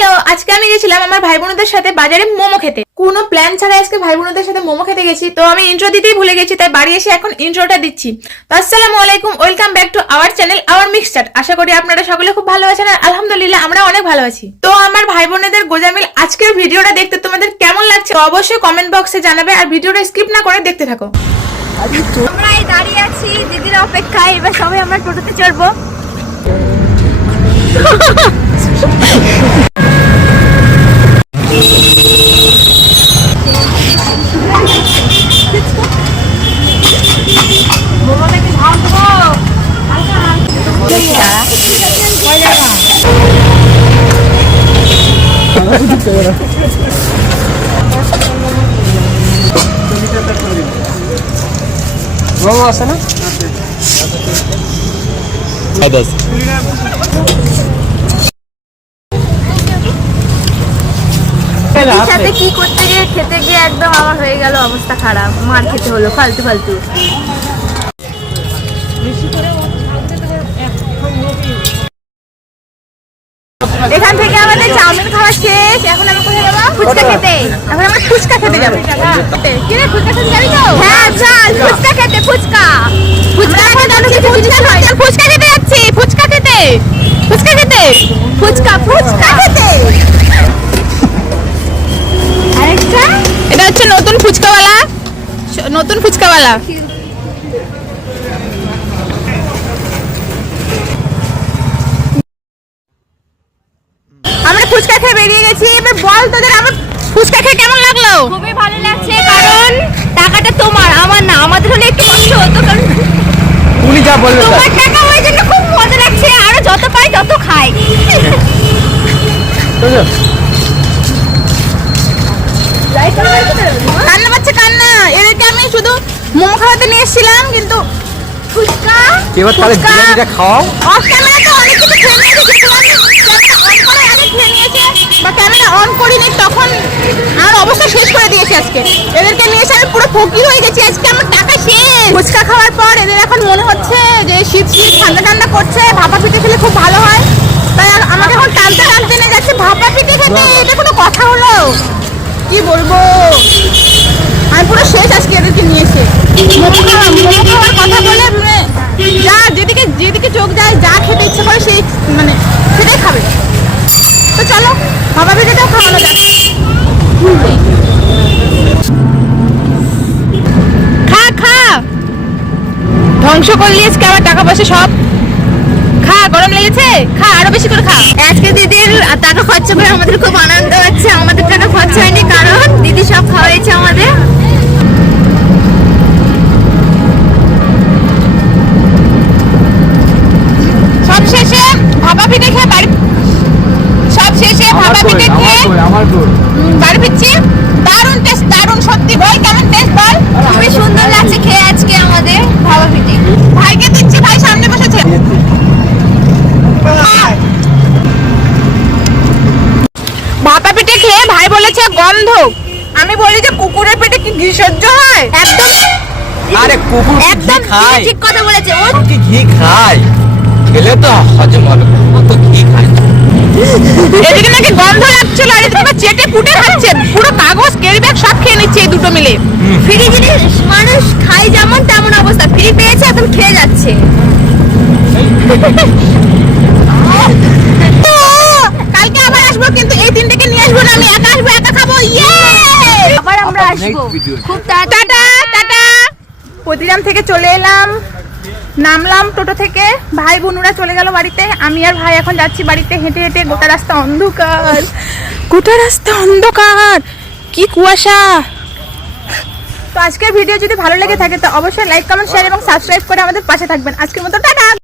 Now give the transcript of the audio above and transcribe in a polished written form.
Hello, আজকে আমি গেছিলাম আমার ভাই বোনদের সাথে বাজারে মোমো খেতে। কোনো প্ল্যান ছাড়া আজকে ভাই বোনদের সাথে মোমো খেতে গেছি, তো আমি ইন্ট্রো দিতেই ভুলে গেছি, তাই বাড়ি এসে এখন ইন্ট্রোটা দিচ্ছি। তো আসসালামু আলাইকুম, welcome back to our channel our Mix Chat. আশা করি আপনারা সকলে খুব ভালো আছেন, আর আলহামদুলিল্লাহ আমরা অনেক ভালো আছি। তো আমার ভাই বোনেদের গোজামিল আজকের ভিডিওটা দেখতে তোমাদের কেমন লাগছে অবশ্যই কমেন্ট বক্সে জানাবে, আর ভিডিওটা স্কিপ না করে দেখতে থাকো। আমরা এই দাঁড়িয়ে আছি দিদির অপেক্ষায়, এবার সবাই আমরা টোটোতে চড়বো। আছে না সাথে কি করতে গিয়ে খেতে গিয়ে একদম আমার হয়ে গেল অবস্থা খারাপ, মার খেতে হলো ফালতু ফালতু। এখান থেকে আমাদের চাউমিন খাওয়া শেষ, এখন আমরা কোথায় যাবো? ফুচকা খেতে। এখন আমরা ফুচকা খেতে যাবো। কি রে, ফুচকা খেতে যাবি তো? হ্যাঁ চল ফুচকা খেতে। ফুচকা ফুচকা ফুচকা নয়, চল ফুচকা খেতে যাচ্ছি। ফুচকা খেতে ফুচকা খেতে ফুচকা ফুচকা খেতে। আরেকটা, এটা হচ্ছে নতুন ফুচকাওয়ালা, নতুন ফুচকাওয়ালা। আমরা ফুচকা খেয়ে বেরিয়ে গেছি। এবার বল তোদের আমার ফুচকা খেয়ে কেমন লাগলো? খুবই ভালো লাগছে, কারণ টাকাটা তোমার, আমার না। আমাদের হলে একটু কষ্ট হতো, কারণ উনি যা বললো তোমার টাকা, ওই জন্য খুব মজা লাগছে। আরো যত পাই তত খাই। কান্না পাচ্ছে কান্না। এদেরকে আমি শুধু মোমো খাওয়াতে নিয়ে এসেছিলাম, কিন্তু ফুচকা এবার তাহলে বিরিয়ানিটা খাওয়াও। অফ ক্যামেরা তো অনেক কিছু খেয়ে নিয়েছি, যেগুলো আমি ক্যামেরা অন করার আগে খেয়ে নিয়েছে, বা ক্যামেরা অন করিনি তখন আর অবস্থা শেষ করে দিয়েছি। আজকে এদেরকে নিয়ে এসে আমি পুরো ফকির হয়ে গেছি। আজকে আমার টাকা শেষ। ফুচকা খাওয়ার পর এদের এখন মনে হচ্ছে যে শীত শীত ঠান্ডা ঠান্ডা করছে, ভাপা পিঠে খেলে খুব ভালো হয়। তাই আমাকে এখন টানতে টানতে নিয়ে যাচ্ছে ভাপা পিঠে খেতে। এটা কোনো কথা হলো? কি বলবো, আমি পুরো শেষ আজকে এদেরকে নিয়ে এসে। মোমো খাওয়ার কথা বলে যা যেদিকে যেদিকে চোখ যায়, যা খেতে ইচ্ছে করে সেই মানে সেটাই খাবে। তো চলো ভাপা পিঠেটাও খাওয়ানো যাক। খা খা, ধ্বংস করলি আজকে আমার টাকা পয়সা সব। খা, গরম লেগেছে, খা আরো বেশি করে খা। আজকে দিদির টাকা খরচা করে আমাদের খুব আনন্দ হচ্ছে। আমাদের টাকা খরচা হয়নি, কারণ দিদি সব খাওয়াইছে আমাদের। সব শেষে ভাপা পিঠে খেয়ে বাড়ি, সব শেষে ভাপা পিঠে খেয়ে বাড়ি ফিরছি। দারুণ টেস্ট, দারুণ সত্যি। বল কেমন টেস্ট বল? খুবই সুন্দর লাগছে খেয়ে আজকে আমাদের ভাবা পিঠে। ভাইকে দিচ্ছি, ভাই সামনে বসেছে। ভাপা পিঠে খেয়ে ভাই বলেছে গন্ধ। আমি বলি যে কুকুরের পেটে কি ঘি সহ্য হয়? একদম আরে কুকুর কি ঘি একদম খায়? ঠিক কথা বলেছে ও। কি ঘি খায়? খেলে তো হজম হবে, ও তো ঘি খায় না। এদিকে নাকি গন্ধ লাগছিল, আর এদিকে চেটে পুটে খাচ্ছে। পুরো কাগজ ক্যারি ব্যাগ সব খেয়ে নিচ্ছে এই দুটো মিলে। ফ্রি জিনিস মানুষ খায় যেমন তেমন অবস্থা, ফ্রি পেয়েছে এখন খেয়ে যাচ্ছে। কালকে আবার আসবো, কিন্তু এই তিনটাকে নিয়ে আসবো না। আমি একা আসবো, একা খাবো। ইয়ে, আবার আমরা আসবো খুব তাড়াতাড়ি। Tata tata. প্রতিরাম থেকে চলে এলাম, নামলাম টোটো থেকে। ভাই বোনুরা চলে গেল বাড়িতে, আমি আর ভাই এখন যাচ্ছি বাড়িতে হেঁটে হেঁটে। গোটা রাস্তা অন্ধকার, গোটা রাস্তা অন্ধকার, কি কুয়াশা। তো আজকের ভিডিও যদি ভালো লেগে থাকে তো অবশ্যই লাইক কমেন্ট শেয়ার এবং সাবস্ক্রাইব করে আমাদের পাশে থাকবেন। আজকের মতো টাটা।